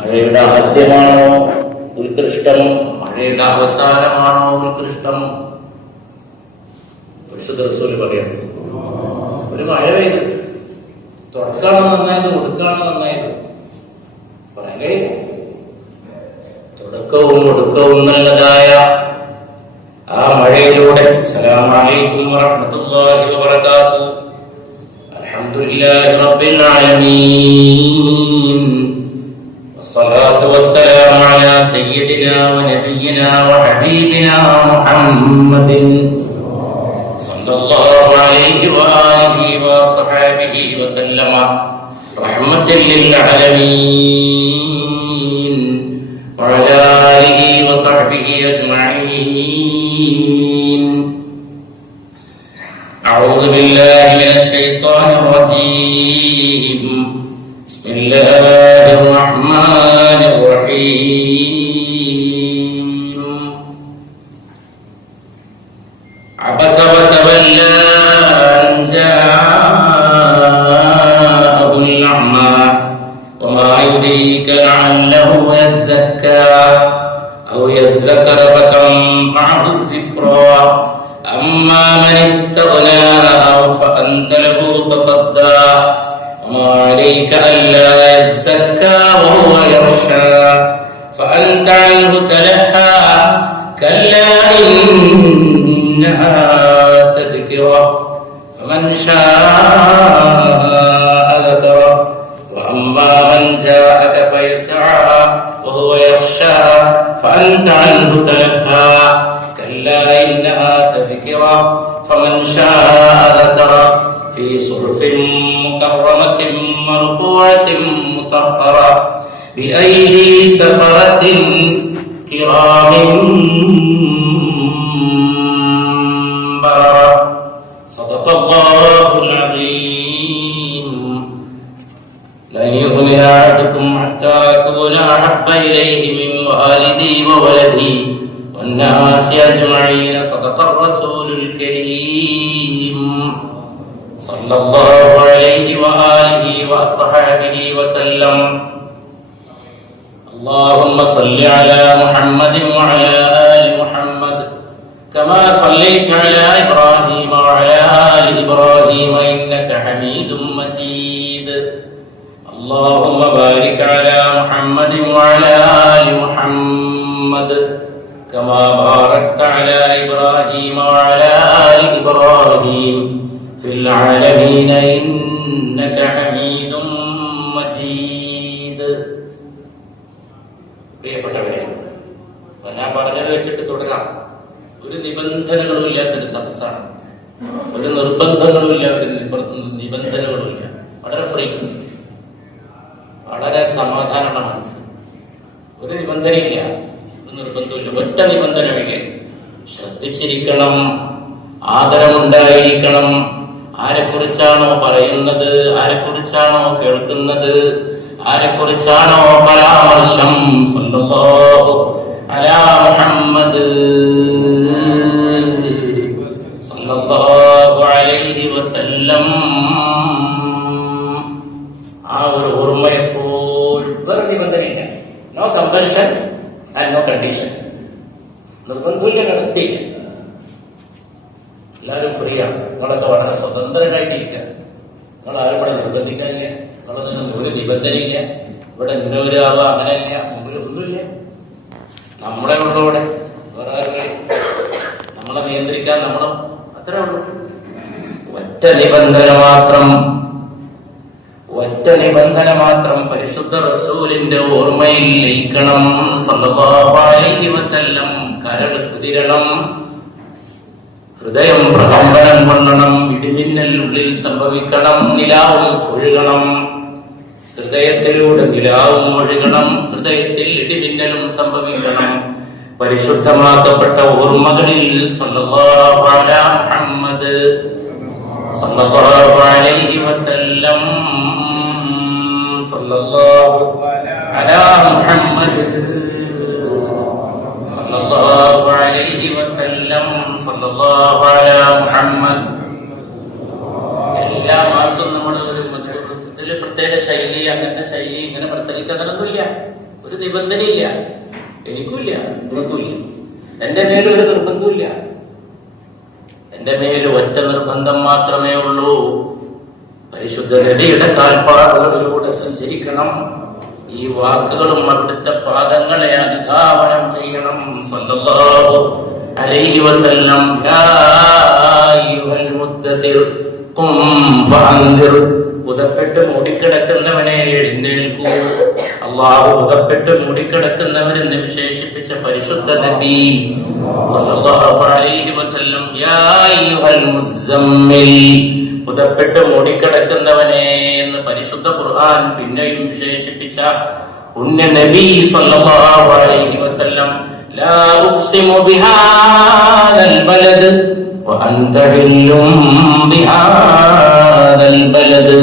മഴയുടെ ആദ്യമാണോ ഉത്കൃഷ്ടം, മഴയുടെ അവസാനമാണോ ഉത്കൃഷ്ടം? പരിശുദ്ധ റസൂൽ പറയാം, ഒരു മഴ പെയ്ത് തുടക്കാണ് നന്നായത്, ഒടുക്കാണ് നന്നായത് പറയാൻ കഴിയും. തുടക്കവും ഒടുക്കവും നല്ലതായ ആ മഴയിലൂടെ അസ്സലാമു അലൈക്കും വറഹ്മത്തുള്ളാഹി വബറകാതുഹു അൽഹംദുലില്ലാഹി റബ്ബിൽ ആലമീൻ വസ്സലാത്തു വസ്സലാമു അലാ സയ്യിദിനാ വനബിയിനാ വഹബീബിനാ മുഹമ്മദിൻ സല്ലല്ലാഹു അലൈഹി വആലിഹി വസഹബിഹി വസല്ലമ റഹ്മത്തൽ ലിൽ ആലമീൻ വഅലാ ആലിഹി വസഹബിഹി അജ്മഈൻ. അഊദു ബില്ലാഹി മിനശ് ശൈത്വാനിർ റജീം. ബിസ്മില്ലാഹിർ റഹ്മാനിർ റഹീം. അബസ വതവല്ലാ അൻ ജാഅഹുൽ അഅ്മാ വമാ യുദ്രീക ലഅല്ലഹു യസ്സക്കാ ഔ യദ്ദക്കറ ഫതൻഫഅഹു الذِّكْرَى أما من استغنى فأنت له تصدى وما عليك ألا يزكى وهو يخشى فأنت عنه تلهى كلا إنها تذكرة فمن شاء ذكره وأما من جاءك فيسعى وهو يخشى فأنت عنه تلهى كلا إنها تذكرة فمن شاء ذكره في صحف مكرمة مرفوعة مطهرة بأيدي سفرة كرام بررة. صدق الله العظيم. لن يؤمن أحدكم حتى أكون أحب إليه من والدي وولدي والناس أجمعين. صدق الرسول الكريم صلى الله عليه وآله وصحبه وسلم. اللهم صل على محمد وعلى آل محمد كما صليت على إبراهيم وعلى آل إبراهيم إنك حميد مجيد. اللهم بارك على محمد وعلى آل محمد كما باركت على إبراهيم وعلى آل إبراهيم في العالمين إنك حميد مجيد. പ്രിയപ്പെട്ടവരെ, ഞാൻ പറഞ്ഞത് വെച്ചിട്ട് തുടരാം. ഒരു നിബന്ധനകളും ഇല്ലാത്തൊരു സദസ്സാണ്, ഒരു നിർബന്ധങ്ങളുമില്ല, ഒരു നിബന്ധനകളുമില്ല. വളരെ ഫ്രീ, വളരെ സമാധാനമുള്ള മനസ്സ്. ഒരു നിബന്ധനയില്ല, ഒരു നിർബന്ധമില്ല. ഒറ്റ നിബന്ധന ഒഴികെ ശ്രദ്ധിച്ചിരിക്കണം, ആദരവുണ്ടായിരിക്കണം. ആരെക്കുറിച്ചാണോ പറയുന്നത്, ആരെക്കുറിച്ചാണോ കേൾക്കുന്നത്, ആരെക്കുറിച്ചാണോ പരാമർശം, സല്ലല്ലാഹു അലാ മുഹമ്മദ് സല്ലല്ലാഹു അലൈഹി വസല്ലം, ആ ഒരു ഓർമ്മ എപ്പോഴും. വേറെ നിബന്ധനയില്ല. No compulsion and no condition. നിർബന്ധമില്ല, നടത്തിയില്ല. എല്ലാവരും ഫ്രീയാണ്. നിങ്ങളൊക്കെ വളരെ സ്വതന്ത്രരായിട്ടിരിക്കുക. നിങ്ങൾ ആരും ഇവിടെ നിർബന്ധിക്കാനില്ല, നിങ്ങളൊന്നും ഒരു നിബന്ധനയില്ല. ഇവിടെ ഇങ്ങനെ ഒരാളോ അങ്ങനെയില്ല, മുമ്പിൽ ഒന്നുമില്ല. നമ്മളെ ഉള്ളൂ ഇവിടെ, വേറെ ആരുടെ നമ്മളെ നിയന്ത്രിക്കാൻ നമ്മളും അത്രേ ഉള്ളൂ. ഒറ്റ നിബന്ധന മാത്രം പരിശുദ്ധ റസൂലിന്റെ ഓർമ്മയിൽ ലയിക്കണം. സല്ലല്ലാഹു അലൈഹി വസല്ലം. കരൾ കുതിരണം, ഹൃദയം പ്രകമ്പനം കൊള്ളണം, ഇടിമിന്നൽ ഉള്ളിൽ സംഭവിക്കണം, നിലാവും ഒഴുകണം. ഹൃദയത്തിലൂടെ നിലാവും ഒഴുകണം, ഹൃദയത്തിൽ ഇടിമിന്നലും സംഭവിക്കണം. പരിശുദ്ധമാക്കപ്പെട്ട ഓർമ്മകളിൽ സല്ലല്ലാഹു അലാ മുഹമ്മദ് സല്ലല്ലാഹു അലൈഹി വസല്ലം, സല്ലല്ലാഹു അലാ മുഹമ്മദ് സല്ലല്ലാഹു അലൈഹി വസല്ലം, സല്ലല്ലാഹു അലാ മുഹമ്മദ്. എല്ലാ മാസവും നമ്മൾ ഒരു പ്രത്യേക ശൈലി, അങ്ങനത്തെ ശൈലി ഇങ്ങനെ പ്രസംഗിക്കുന്നതൊന്നുമില്ല. ഒരു നിബന്ധനയില്ല, എനിക്കുമില്ല, നിനക്കുമില്ല. എന്റെ മേലൊരു നിർബന്ധമില്ല. എന്റെ മേല് ഒറ്റ നിർബന്ധം മാത്രമേ ഉള്ളൂ, പരിശുദ്ധ നബിയുടെ കാൽപ്പാടുകളിലൂടെ സഞ്ചരിക്കണം. ഈ വാക്കുകളും അവിടുത്തെ പാദങ്ങളെ അനുധാവനം ചെയ്യണം. സല്ലല്ലാഹു അലൈഹി വസല്ലം. യാ അയ്യുഹൽ മുദ്ദത്തിർ ഖും ഫഅൻദിർ. ഉദപ്പെട്ട് മൂടിക്കിടക്കുന്നവനെ എഴുന്നേൽക്കൂ. അള്ളാഹു ഉദപ്പെട്ട് മൂടിക്കിടക്കുന്നവരെന്ന് വിശേഷിപ്പിച്ച പരിശുദ്ധ നബി സല്ലല്ലാഹു അലൈഹി വസല്ലം. യാ അയ്യുഹൽ മുസമ്മിൽ. ഉദപ്പെട്ട് മൂടിക്കിടക്കുന്നവനെ എന്ന് പരിശുദ്ധ ഖുർആൻ പിന്നെയും വിശേഷിപ്പിച്ച പുണ്യ നബി സല്ലല്ലാഹു അലൈഹി വസല്ലം. ലാ ഉഖ്സിമു ബിഹാദൽ ബലദ് വഅൻത ഹില്ലും ബിഹാദൽ ബലദ്.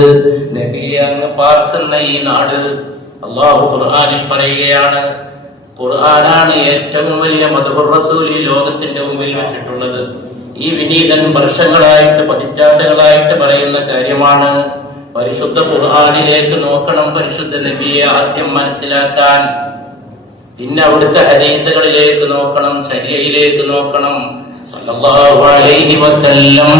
നബിയെ അങ്ങ് പാർക്കുന്ന ഈ നാട് അല്ലാഹു ഖുർആനിൽ പറയുകയാണ്. ഖുർആനാണ് ഏറ്റവും വലിയ മദ്ഹുർ റസൂൽ ഈ ലോകത്തിന്റെ മുമ്പിൽ വെച്ചിട്ടുള്ളത്. ഈ വിനീതൻ വർഷങ്ങളായിട്ട് പതിറ്റാണ്ടുകളായിട്ട് പറയുന്ന കാര്യമാണ്. പരിശുദ്ധ ഖുർആനിലേക്ക് നോക്കണം, പരിശുദ്ധ നബിയെ ആദ്യം മനസ്സിലാക്കാൻ. പിന്നെ അവിടുത്തെ ഹദീസുകളിലേക്ക് നോക്കണം, ചര്യയിലേക്ക് നോക്കണം. സല്ലല്ലാഹു അലൈഹി വസല്ലം.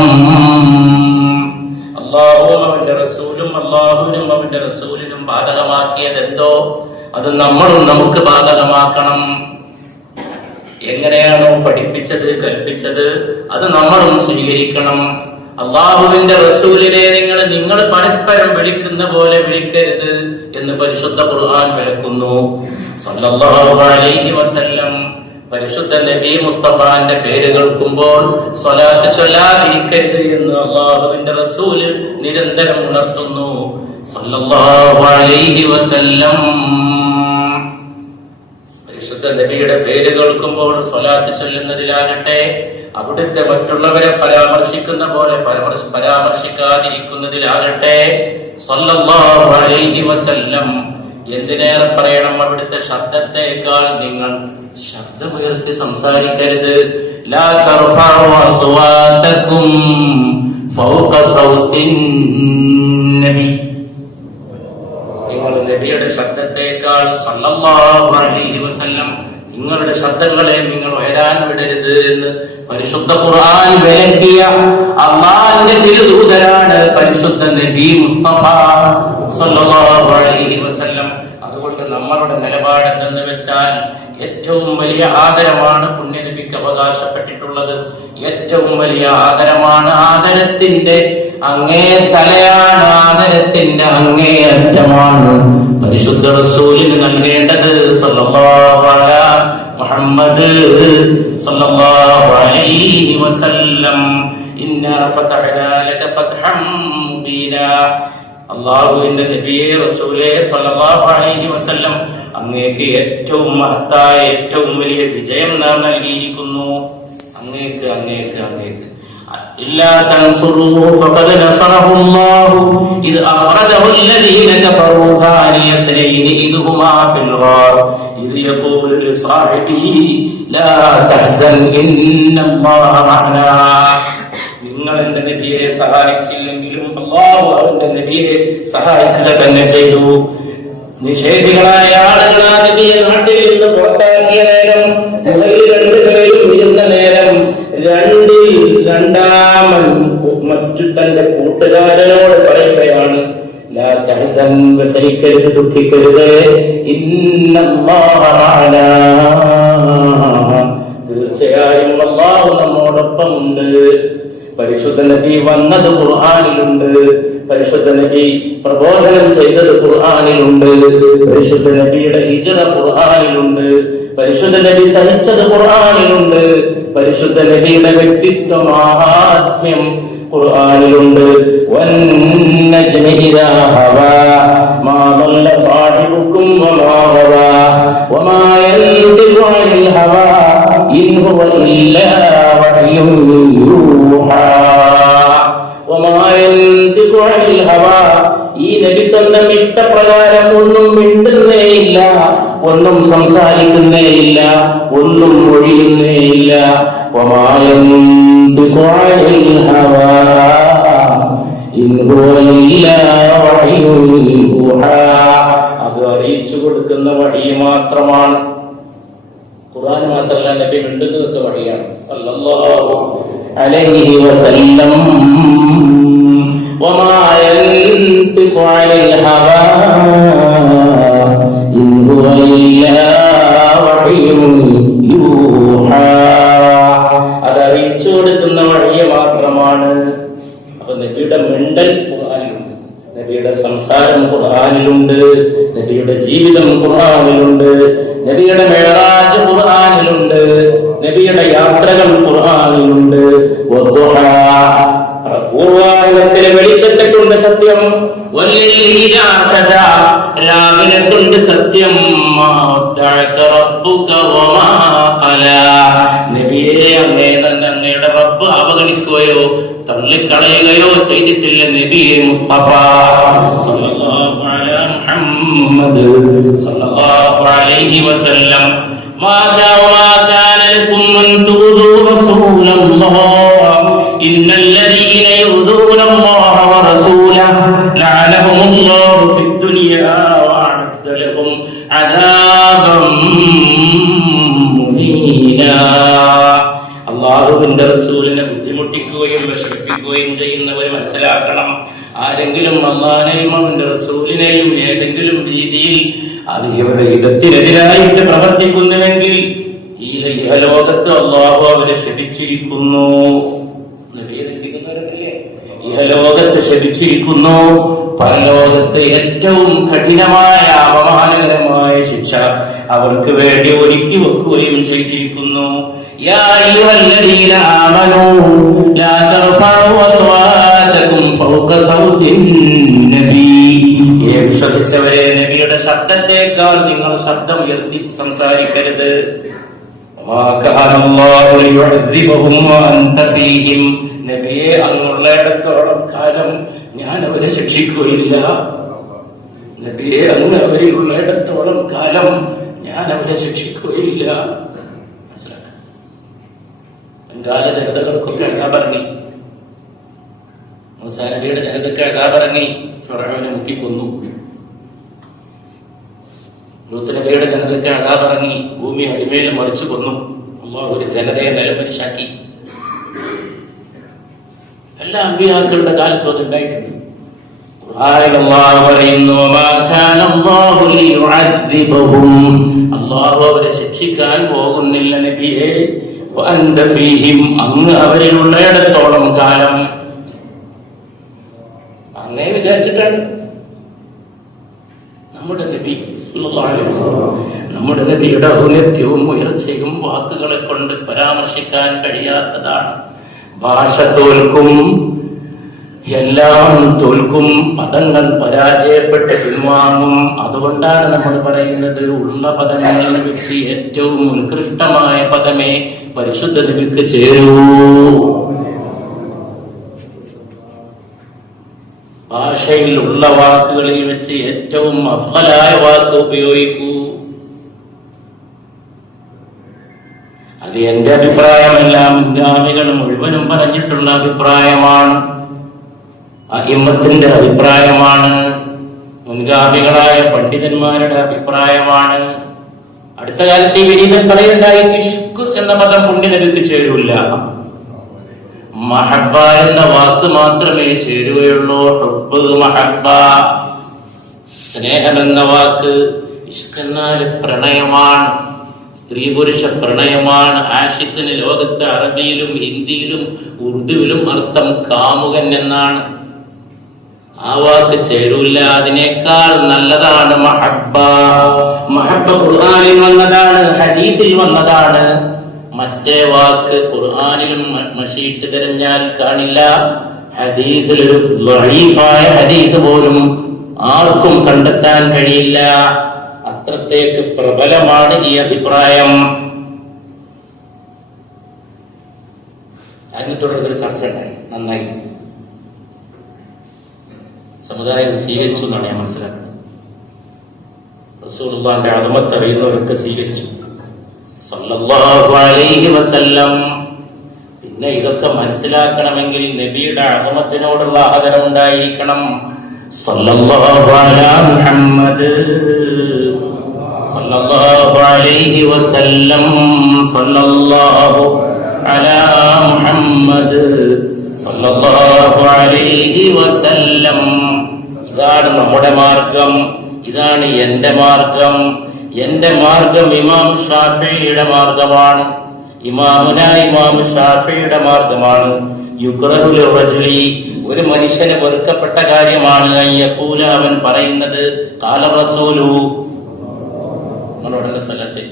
അല്ലാഹുവും അവന്റെ റസൂലും അല്ലാഹുവിനും അവന്റെ റസൂലിനും ബാധകമാക്കിയതെന്തോ അത് നമ്മളും നമുക്ക് ബാധകമാക്കണം. എങ്ങനെയാണോ പഠിപ്പിച്ചത്, കൽപ്പിച്ചത്, അത് നമ്മളും സ്വീകരിക്കണം. അള്ളാഹുവിന്റെ റസൂലിനെ നിങ്ങൾ പരസ്പരം വിളിക്കുന്ന പോലെ വിളിക്കരുത് എന്ന് പരിശുദ്ധ ഖുർആൻ വിലക്കുന്നു. സല്ലല്ലാഹു അലൈഹി വസല്ലം. പരിശുദ്ധ നബി മുസ്തഫാന്റെ പേര് കേൾക്കുമ്പോൾ സ്വലാത്ത് ചൊല്ലാതിരിക്കരുത് എന്ന് അള്ളാഹുവിന്റെ റസൂല് നിരന്തരം ഉണർത്തുന്നു. സല്ലല്ലാഹു അലൈഹി വസല്ലം. പരിശുദ്ധ നബിയുടെ പേര് കേൾക്കുമ്പോൾ സ്വലാത്ത് ചൊല്ലുന്നതിലാകട്ടെ, അവിടുത്തെ മറ്റുള്ളവരെ പരാമർശിക്കുന്ന പോലെ പരാമർശിക്കാതിരിക്കുന്നതിലാകട്ടെ, സല്ലല്ലാഹു അലൈഹി വസല്ലം. എന്തിനേറെ പറയണം, അവിടുത്തെ ശബ്ദത്തെക്കാൾ നിങ്ങൾ ശബ്ദമുയർത്തി സംസാരിക്കരുത്. ലാ തർഫഉ അസ്വാതകും ഫൗക സൗത്തിൻ നബി. നിങ്ങൾ നബിയുടെ ശബ്ദത്തെക്കാൾ സല്ലല്ലാഹു അലൈഹി വസല്ലം നിങ്ങളുടെ ശബ്ദങ്ങളെ നിങ്ങൾ ഉയരാൻ വിടരുത് എന്ന് പരിശുദ്ധ ഖുർആൻ വിലക്കിയ അല്ലാഹുവിന്റെ തിരുദൂതരാണ് പരിശുദ്ധ നബി മുസ്തഫ സല്ലല്ലാഹു അലൈഹി വസല്ലം. അതുകൊണ്ട് നമ്മളുടെ നിലപാട് എന്തെന്ന് വെച്ചാൽ ഏറ്റവും വലിയ ആദരമാണ് പുണ്യനബിക്ക് അവകാശപ്പെട്ടിട്ടുള്ളത്. ഏറ്റവും വലിയ ആദരമാണ്, ആദരത്തിന്റെ അങ്ങേ തലയാണ്, ആദരത്തിന്റെ അങ്ങേ അറ്റമാണ് പരിശുദ്ധ റസൂലിന് നൽകേണ്ടത്. സല്ലല്ലാഹു അലാ മുഹമ്മദ് സല്ലല്ലാഹു അലൈഹി വസല്ലം. ഇന്നാ ഫതഹനാ ലക ഫത്ഹം മുബീനാ. അല്ലാഹുവിന്റെ നബിയെ റസൂലേ സല്ലല്ലാഹു അലൈഹി വസല്ലം, അങ്ങേക്ക് ഏറ്റവും മഹത്തായ ഏറ്റവും വലിയ വിജയം നാം നൽകിയിരിക്കുന്നു. അങ്ങേക്ക് അങ്ങേക്ക് അങ്ങേക്ക് إلا تنصروه فقد نصره الله إذ أخرجه الذين كفروا ثاني اثنين إذ هما في الغار إذ يقول لصاحبه لا تحزن إن الله معنا. നിങ്ങൾ എന്റെ നബിയെ സഹായിച്ചില്ലെങ്കിലും അല്ലാഹു അവന്റെ നബിയെ സഹായിക്കുക തന്നെ ചെയ്തു. നിഷേധികളായ ആളുകൾ ആ നബിയെ നാട്ടിൽ നിന്ന് പുറത്താക്കിയ നേരം, മുകളിൽ രണ്ടുപേരും ഇരുന്ന നേരം, രണ്ടിൽ രണ്ടാമൻ മറ്റു തന്റെ കൂട്ടുകാരനോട് പറയുകയാണ്, ലാ തഹ്സൻ, വ്യസനിക്കരുത്, ദുഃഖിക്കരുത്, ഇന്നല്ലാഹ മഅനാ, തീർച്ചയായും അല്ലാഹു നമ്മോടൊപ്പമുണ്ട്. പരിശുദ്ധ നബി വന്നത് ഖുർആനിലുണ്ട്, പരിശുദ്ധ നബി പ്രബോധനം ചെയ്തത് ഖുർആനിലുണ്ട്, പരിശുദ്ധ നബിയുടെ ഹിജ്റ ഖുർആനിലുണ്ട്, പരിശുദ്ധ നബി സഹിച്ചത് ഖുർആനിലുണ്ട്, പരിശുദ്ധ നബിയുടെ വ്യക്തിത്വ മഹാത്മ്യം ഖുർആനിലുണ്ട്. വന്നജ്മി ഇദാ ഹവാ മാ ضل صاحبكم وما غوى وما ينطق عن الهوى إن هو إلا وحي يوحى وما ينطق عن الهوى. ഈ നബി സ്വന്തം ഇഷ്ടപ്രകാരം ഒന്നും മിണ്ടുന്നേയില്ല, ഒന്നും സംസാരിക്കുന്നേയില്ല, ഒന്നും ഒഴിയുന്നേയില്ല. وما ينطق عن الهوى إن هو إلا وحي يوحى. അത് അറിയിച്ചു കൊടുക്കുന്ന വഴി മാത്രമാണ്. ഖുർആൻ മാത്രമല്ല, നബി മിണ്ടുന്നതൊക്കെ വഴിയാണ്. സല്ലല്ലാഹു അലൈഹി വസല്ലം വമാ യൻതിഖു അനിൽ ഹവാ ഇൻ ഹുവ ഇല്ലാ വഹ്യുൻ യൂഹാ. അത് അറിയിച്ചു കൊടുക്കുന്ന വഴി മാത്രമാണ്. അപ്പൊ നബിയുടെ മിണ്ടൽ ഖുർആനിലുണ്ട്, നബിയുടെ സംസാരം ഖുർആനിലുണ്ട്, നബിയുടെ ജീവിതം ഖുർആനിലുണ്ട്, നബിയുടെ മിഅ്റാജ് ഖുർആനിലുണ്ട്, നബിയുടെ യാത്രകൾ ഖുർആനിലുണ്ട്. പൂർവായനത്തിലെ വെളിച്ചത്തെ കൊണ്ട് സത്യം, രാവിനെ കൊണ്ട് സത്യം. നബിയെ അങ്ങയുടെ റബ്ബ് അവഗണിക്കുകയോ തള്ളിക്കളയുകയോ ചെയ്തിട്ടില്ല നബിയെ മുസ്തഫ സല്ലല്ലാഹു അലാ മുഹമ്മദ് സല്ലല്ലാഹു അലൈഹി വസല്ലം. മാ കാന ലക്കും അൻ തുദൂ റസൂലല്ലാഹ് ഇന്നല്ലദീന യുദൂന അല്ലാഹ വറസൂലഹു ലഅനഹുമുല്ലാഹു ഫിദ്ദുനിയാ വഅഅദ്ദ ലഹും അദാബൻ മുഹീനാ. അല്ലാഹുവിന്റെ റസൂലിനെ ബുദ്ധിമുട്ടിക്കുകയും വിഷമിപ്പിക്കുകയും ചെയ്യുന്നവർ മനസ്സിലാക്കണം, ആരെങ്കിലും അല്ലാഹുവിനെയും അവന്റെ റസൂലിനെയും ഏതെങ്കിലും രീതിയിൽ അത് ഇവരുടെ ഹിതത്തിനെതിരായിട്ട് പ്രവർത്തിക്കുന്നുവെങ്കിൽ ഈ ഇഹലോകത്ത് അല്ലാഹു അവരെ ശപിച്ചിരിക്കുന്നു. ഇഹലോകത്ത് ശപിച്ചിരിക്കുന്നു, പരലോകത്ത് ഏറ്റവും കഠിനമായ അപമാനകരമായ ശിക്ഷ അവർക്ക് വേണ്ടി ഒരുക്കി വെക്കുകയും ചെയ്തിരിക്കുന്നു. യാ അയ്യുഹല്ലദീന ആമനൂ ലാ തർഫഉ അസ്വാതകും ഫൗക സൗതിൻ നബി. വിശ്വസിച്ചവരെ, നബിയുടെ ശബ്ദത്തേക്കാൾ നിങ്ങൾ ശബ്ദം ഉയർത്തി സംസാരിക്കരുത്. വമാ കാന അല്ലാഹു ലിയുഅദ്ദിബഹും വഅൻത ഫീഹിം. നബിയെ, അങ്ങുള്ളിടത്തോളം കാലം ഞാൻ അവരെ ശിക്ഷിക്കുകയില്ല. നബിയെ, അങ്ങ് അവരിലുള്ളിടത്തോളം കാലം ഞാൻ അവരെ ശിക്ഷിക്കുകയില്ല. മനസ്സിലാക്കാം. മുൻകാല ജനതകൾക്കൊക്കെ അതാപറങ്ങി, മൂസാ നബിയുടെ ജനതയ്ക്ക് അതാപറങ്ങി, ഫിർഔനെ മുക്കിക്കൊന്നു. ലൂത്ത് നബിയുടെ ജനതയ്ക്ക് അതാപറങ്ങി, ഭൂമി അടിമേലും മറിച്ചു കൊന്നു. അല്ലാഹു ഒരു ജനതയെ നരമനുഷ്യാക്കി. എല്ലാ അമ്പിയാക്കളുടെ കാലത്തും അത് ഉണ്ടായിട്ടുണ്ട്. അല്ലാഹു അവരെ ശിക്ഷിക്കാൻ പോകുന്നില്ല നബിയെ. വഅൻത ഫീഹിം, അങ്ങ് അവരിലുള്ളിടത്തോളം കാലം. അങ്ങനെ വിചാരിച്ചിട്ടാണ് നമ്മുടെ നബി സല്ലല്ലാഹു അലൈഹി വസല്ലം, നമ്മുടെ നബിയുടെ ഔന്നത്യവും ഉയർച്ചയും വാക്കുകളെ കൊണ്ട് പരാമർശിക്കാൻ കഴിയാത്തതാണ്. ഭാഷ തോൽക്കും, എല്ലാം തോൽക്കും, പദങ്ങൾ പരാജയപ്പെട്ട് പിൻവാങ്ങും. അതുകൊണ്ടാണ് നമ്മൾ പറയുന്നത്, ഉള്ള പദങ്ങളിൽ വെച്ച് ഏറ്റവും ഉത്കൃഷ്ടമായ പദമേ പരിശുദ്ധ നബിക്ക് ചേരൂ. ഭാഷയിൽ ഉള്ള വാക്കുകളിൽ വെച്ച് ഏറ്റവും അഫ്ളലായ വാക്ക് ഉപയോഗിക്കൂ. അത് എന്റെ അഭിപ്രായമല്ല, മുൻഗാമികൾ മുഴുവനും പറഞ്ഞിട്ടുള്ള അഭിപ്രായമാണ്, അഹിമ്മത്തിന്റെ അഭിപ്രായമാണ്, മുൻഗാമികളായ പണ്ഡിതന്മാരുടെ അഭിപ്രായമാണ്. അടുത്ത കാലത്ത് ഈ വിനീതൻ പറയുണ്ടായി, ഇഷ്ക് എന്ന പദം പുണ്യനബിക്ക് ചേരൂല്ല, മഹബ്ബ എന്ന വാക്ക് മാത്രമേ ചേരുകയുള്ളൂ. ഹുബ്ബ്, മഹബ്ബ, സ്നേഹം എന്ന വാക്ക്. ഇഷ്ക് എന്നാൽ പ്രണയമാണ്, സ്ത്രീ പുരുഷ പ്രണയമാണ്. ആഷിഖിന് ലോകത്ത് അറബിയിലും ഹിന്ദിയിലും ഉറുദുവിലും അർത്ഥം കാമുകൻ എന്നാണ്. ആ വാക്ക് ചേരൂല്ല. അതിനേക്കാൾ നല്ലതാണ് മഹബ്ബ. മഹബ്ബ ഖുർആനിൽ വന്നതാണ്, ഹദീസിൽ വന്നതാണ്. മറ്റേ വാക്ക് ഖുർആനിലും മഷിയിട്ട് തിരഞ്ഞാൽ കാണില്ല, ഹദീസിൽ ഒരു ദഈഫായ ഹദീസ് പോലും ആർക്കും കണ്ടെത്താൻ കഴിയില്ല. അത്രത്തേക്ക് പ്രബലമാണ് ഈ അഭിപ്രായം. അതിനെ തുടർന്നൊരു ചർച്ച ഉണ്ടായി, നന്നായി. സമുദായം സ്വീകരിച്ചു എന്നാണ് ഞാൻ മനസ്സിലാക്കുന്നത്. റസൂലുള്ളാഹിന്റെ അദമത്ത് അറിയുന്നവരൊക്കെ സ്വീകരിച്ചു സല്ലല്ലാഹു അലൈഹി വസല്ലം. പിന്നെ ഇതൊക്കെ മനസ്സിലാക്കണമെങ്കിൽ നബിയുടെ അദമത്തിനോടുള്ള ആദരവ് ഉണ്ടായിരിക്കണം, സല്ലല്ലാഹു അലാ മുഹമ്മദ് സല്ലല്ലാഹു അലൈഹി വസല്ലം സല്ലല്ലാഹു അലാ മുഹമ്മദ് സല്ലല്ലാഹു അലൈഹി വസല്ലം. ഇതാണ് നമ്മുടെ മാർഗം, ഇതാണ് എന്റെ മാർഗം. എന്റെ മാർഗം ഇമാം ഷാഫിഈയുടെ മാർഗമാണ്. ഇമാം ഷാഫിഈയുടെ മാർഗമാണ്. യുക്റഹു ലിർറജുലി, ഒരു മനുഷ്യന് വെറുക്കപ്പെട്ട കാര്യമാണ് അയ്യഖൂല, അവൻ പറയുന്നത് ഖാല റസൂലു. നിങ്ങളുടെ സ്ഥലത്തെ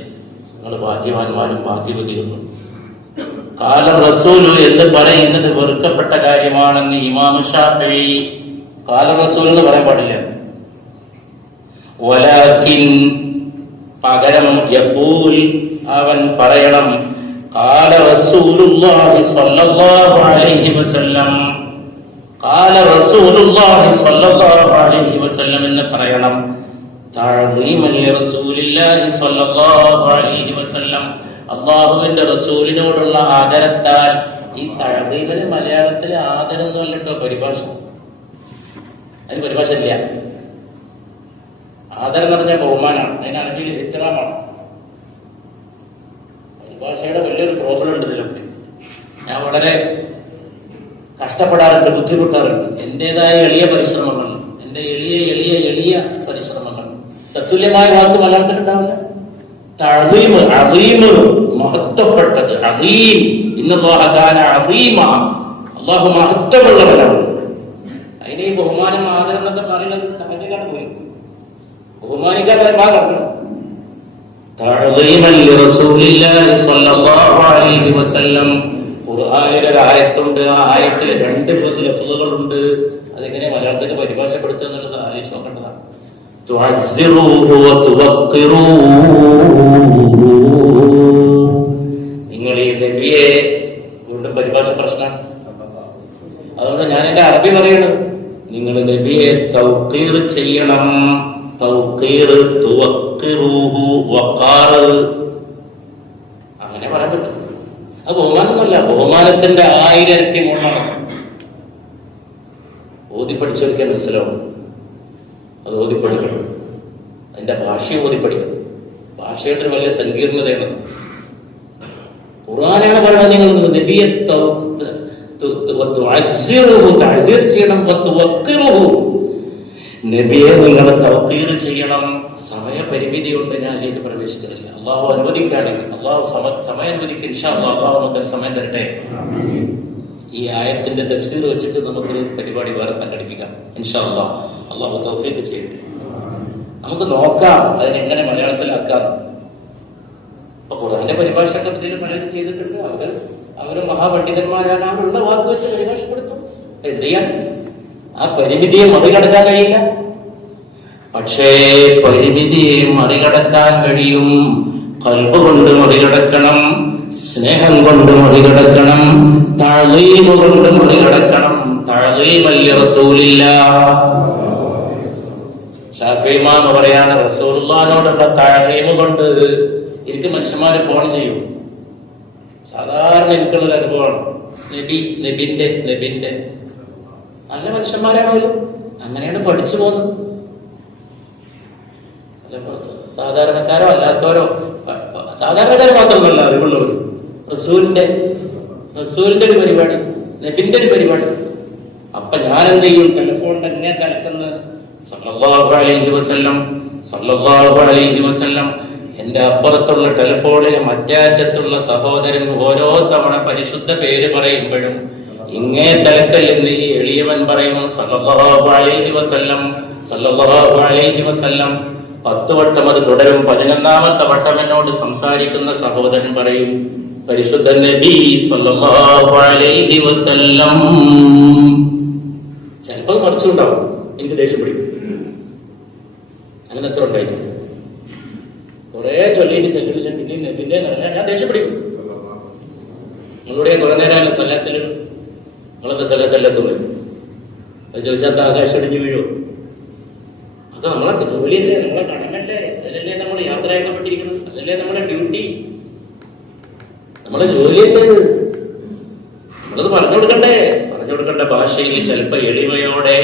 നിങ്ങൾ ഭാഗ്യവാന്മാരും ഭാഗ്യവതികളും. ഖാല റസൂലു എന്ന് പറയുന്നത് വെറുക്കപ്പെട്ട കാര്യമാണെന്ന് ഇമാം ഷാഫിഈ. ഖാല റസൂൽ എന്ന് പറയാൻ പാടില്ല. വലാകിൻ, പകരം യഖൂൽ, അവൻ പറയണം ഖാല റസൂലുള്ളാഹി സ്വല്ലല്ലാഹു അലൈഹി വസല്ലം. ഖാല റസൂലുള്ളാഹി സ്വല്ലല്ലാഹു അലൈഹി വസല്ലം എന്ന് പറയണം. തഅദീമൻ ലിറസൂലില്ലാഹി സ്വല്ലല്ലാഹു അലൈഹി വസല്ലം, അല്ലാഹുവിന്റെ റസൂലിനോടുള്ള ആദരത്താൽ. ഈ തഅദീമിന് മലയാളത്തിലെ ആദരം എന്ന് പറഞ്ഞിട്ടോ പരിഭാഷ, അതിന് പരിഭാഷ ഇല്ല. ആദരം എന്ന് പറഞ്ഞാൽ ബഹുമാനാണ്, അതിന് അറബിയിൽ ഇഹ്തിറാമാണ്. പരിഭാഷയുടെ വലിയൊരു പ്രോബ്ലം ഉണ്ട് ഇതിലൊക്കെ. ഞാൻ വളരെ കഷ്ടപ്പെടാറുണ്ട്, ബുദ്ധിമുട്ടാറുണ്ട്. എന്റേതായ എളിയ പരിശ്രമങ്ങൾ, എന്റെ എളിയ പരിശ്രമങ്ങൾ. തത്തുല്യമായ വാക്ക് മലയാളത്തിലുണ്ടാവില്ല. തഅദീം, അദീം, മഹത്വപ്പെട്ടത്. അദീം, ഇന്നല്ലാഹ കാന അദീമ, അല്ലാഹു മഹത്വമുള്ളവനാണ്. അതിന് ഈ ബഹുമാനം ആദരം എന്നൊക്കെ പറയുന്നത് തഹജീലാണ് പോയി. ബഹുമാനിക്കാൻ ഭാഗമാണ്. തഅദീമൻ ലിറസൂലില്ലാഹി സ്വല്ലല്ലാഹു അലൈഹി വസല്ലം. ഖുർആനിലെ ഒരു ആയത്തുണ്ട്, ആ ആയത്തിൽ 2 ലഫ്ളുകളുണ്ട്. അതെങ്ങനെ മലയാളത്തിൽ പരിഭാഷപ്പെടുത്തുക എന്നുള്ളത് ആലോചിച്ച് നോക്കേണ്ടതാണ്. തുഅസ്സിറൂഹു വ തുവഖിറൂഹു. നിങ്ങൾ ഈ നബിയെ, വീണ്ടും പരിഭാഷ പ്രശ്നമാണ്. അതുകൊണ്ട് ഞാൻ എന്റെ അറബി പറയുന്നത്, നിങ്ങൾ നബിയെ തൗഖീർ ചെയ്യണം. തൗഖീർ, തുവഖിറൂഹു, വഖാർ, അങ്ങനെ പറയാൻ പറ്റും. അത് ബഹുമാനമല്ല, ബഹുമാനത്തിന്റെ 1000 ഇരട്ടി മൂന്നാണ്. ഓതി പഠിച്ചൊരിക്കാൻ മനസ്സിലാവും. അത് ഓതിപ്പഠിക്കണം, അതിന്റെ ഭാഷയെ ഓതിപ്പഠിക്കണം. ഭാഷയുടെ വലിയ സങ്കീർണതയാണ്. ഖുർആനാണ് പറയുന്നത് നിങ്ങൾ നബിയെ ചെയ്യണം, നബിയെ നിങ്ങൾ തൗഖീർ ചെയ്യണം. സമയപരിമിതി കൊണ്ട് ഞാൻ അതിലേക്ക് പ്രവേശിക്കുന്നില്ല. അള്ളാഹു അനുവദിക്കുകയാണെങ്കിൽ, അള്ളാഹു സമയം അനുവദിക്കുക, ഇൻഷാ അല്ലാഹ് അള്ളാഹു നമുക്ക് സമയം തരട്ടെ. ഈ ആയത്തിന്റെ തഫ്സീർ വെച്ചിട്ട് നമുക്ക് പരിപാടി വേറെ സംഘടിപ്പിക്കാം ഇൻഷാ അല്ലാഹ്. അള്ളാഹു തൗഫീഖ് ചെയ്യട്ടെ. നമുക്ക് നോക്കാം അതിനെങ്ങനെ മലയാളത്തിലാക്കാം. അപ്പൊ ഖുർആന്റെ പരിഭാഷയൊക്കെ ഇതിന് പലരും ചെയ്തിട്ടുണ്ട്. അവര് മഹാപണ്ഡിതന്മാരാണ്. അവരുള്ള വാക്ക് വെച്ച് പരിഭാഷപ്പെടുത്തും. എന്ത് ചെയ്യാൻ? ആ പരിമിതിയെ മറികടക്കാൻ കഴിയില്ല. പക്ഷേ പരിമിതിയെ മറികടക്കാൻ കഴിയും. ഖൽബ് കൊണ്ട് മറികടക്കണം, സ്നേഹം കൊണ്ട് മറികടക്കണം, തഅദീം കൊണ്ട് മറികടക്കണം. തഅദീമൻ ലിറസൂലില്ലാഹ്. ശാഫിഈ ഇമാം പറയാണ്, റസൂലുള്ളാഹിനോടുള്ള തഅദീം കൊണ്ട്. എനിക്ക് മനുഷ്യന്മാര് ഫോൺ ചെയ്യും. സാധാരണ എനിക്കുള്ളൊരു അനുഭവമാണ്. നബിന്റെ നല്ല മനുഷ്യന്മാരാണ് അവര്. അങ്ങനെയാണ് പഠിച്ചു പോകുന്നത്. സാധാരണക്കാരോ അല്ലാത്തവരോ, സാധാരണക്കാർ മാത്രമല്ല അറിവുള്ളവർ. റസൂലിന്റെ ഒരു പരിപാടി, നബിന്റെ ഒരു പരിപാടി. അപ്പൊ ഞാൻ എന്ത് ചെയ്യും? ടെലിഫോൺ തന്നെ കലക്കുന്ന സല്ലല്ലാഹു അലൈഹി വസല്ലം. എന്റെ അപ്പുറത്തുള്ള ടെലിഫോണിലെ മറ്റേ അറ്റത്തുള്ള സഹോദരൻ ഓരോ തവണ പരിശുദ്ധ പേര് പറയുമ്പോഴും ഇങ്ങേ തലക്കൽ എന്ന് ഈ എളിയവൻ പറയും സല്ലല്ലാഹു അലൈഹി വസല്ലം. 10 വട്ടം അത് തുടരും. 11ാമത്തെ വട്ടം എന്നോട് സംസാരിക്കുന്ന സഹോദരൻ പറയും പരിശുദ്ധ നബി സല്ലല്ലാഹു അലൈഹി വസല്ലം. ചിലപ്പോൾ മറിച്ചുണ്ടാവും. എനിക്ക് ദേഷ്യം പിടിക്കും. അങ്ങനെ എത്ര ഉണ്ടായിരുന്നു. കുറെ ചൊല്ലിയിട്ട് ചെല്ലില്ല, പിന്നെ ഞാൻ ദേഷ്യം പിടിക്കും. നിങ്ങളുടെ കുറെ നേരം സ്ഥലത്തിൽ നിങ്ങളെന്താ സ്ഥലത്തെല്ലെത്തുന്നത്? അത് ചോദിച്ചാൽ ആകാശം അടിഞ്ഞു വീഴോ? അത് നമ്മളെ ജോലിയല്ലേ, നമ്മളെ കടമല്ലേ? അതിലല്ലേ നമ്മൾ യാത്രയാക്കപ്പെട്ടിരിക്കുന്നത്? അതല്ലേ നമ്മുടെ ഡ്യൂട്ടി, നമ്മളെ ജോലിയല്ലേ? നമ്മളത് പറഞ്ഞു കൊടുക്കണ്ടേ ഭാഷയിൽ ചിലപ്പോ എളിമയോടെ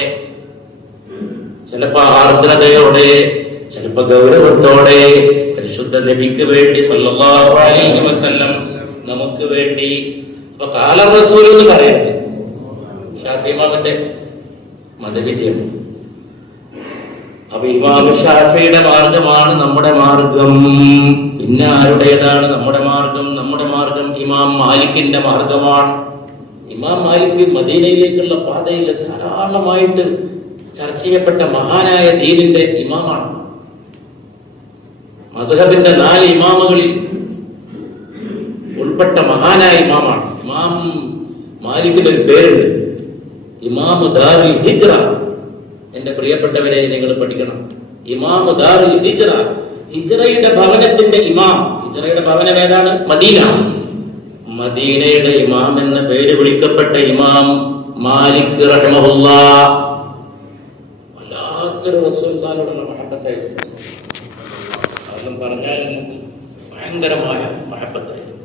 ചിലപ്പോ ആർദ്രതയോടെ, ചിലപ്പോ ഗൗരവത്തോടെ പരിശുദ്ധ നബിക്ക് വേണ്ടി സല്ലല്ലാഹു അലൈഹി വസല്ലം നമുക്ക് വേണ്ടി. അപ്പൊ കാല റസൂൽ എന്ന് പറയുന്നത് ഷാഫി ഇമാമിന്റെ മതവിധിയാണ്. അപ്പൊ ഇമാം ഷാഫിയുടെ മാർഗമാണ് നമ്മുടെ മാർഗം. പിന്നെ ആരുടേതാണ് നമ്മുടെ മാർഗം? നമ്മുടെ മാർഗം ഇമാം മാലിക്കിന്റെ മാർഗമാണ്. ഇമാം മാലിക് മദീനയിലേക്കുള്ള പാതയിൽ ധാരാളമായിട്ട് ചർച്ച ചെയ്യപ്പെട്ട മഹാനായ ദീനിന്റെ ഇമാമാണ്. മദ്ഹബിന്റെ 4 ഇമാമുകളിൽ ഉൾപ്പെട്ട മഹാനായ ഇമാമാണ്. ഇമാം മാലിക്കിന്റെ ഒരു പേരുണ്ട്, ഇമാമു ദാറുൽ ഹിജ്റ. എന്റെ പ്രിയപ്പെട്ടവരെ, നിങ്ങൾ പഠിക്കണം. ഇമാമു ദാറുൽ ഹിജ്റ, ഹിജ്റയുടെ ഭവനത്തിന്റെ ഇമാം. ഹിജ്റയുടെ ഭവനം ഏതാണ്? മദീന. മദീനയുടെ ഇമാം എന്ന പേര് വിളിക്കപ്പെട്ട ഇമാം മാലിക് റഹിമഹുല്ലാഹ് വല്ലാത്തൊരു റസൂലുള്ളാഹിയോടുള്ള മഹബത്തായിരുന്നു. അതൊന്നും പറഞ്ഞാൽ നമുക്ക് ഭയങ്കരമായ മഹബത്തായിരുന്നു.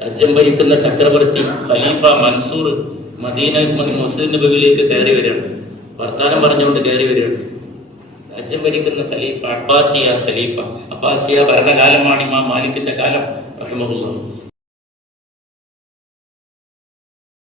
രാജ്യം ഭരിക്കുന്ന ചക്രവർത്തി ഖലീഫ മൻസൂർ മദീന മസ്ജിദ് നബവിയിലേക്ക് കയറി വരികയാണ്. വർത്താനം പറഞ്ഞുകൊണ്ട് കയറി വരികയാണ്. രാജ്യം ഭരിക്കുന്ന ഖലീഫ അബ്ബാസിയ ഭരണകാലമാണ് ഇമാം മാലിക്കിന്റെ കാലം റഹിമഹുല്ലാഹ്.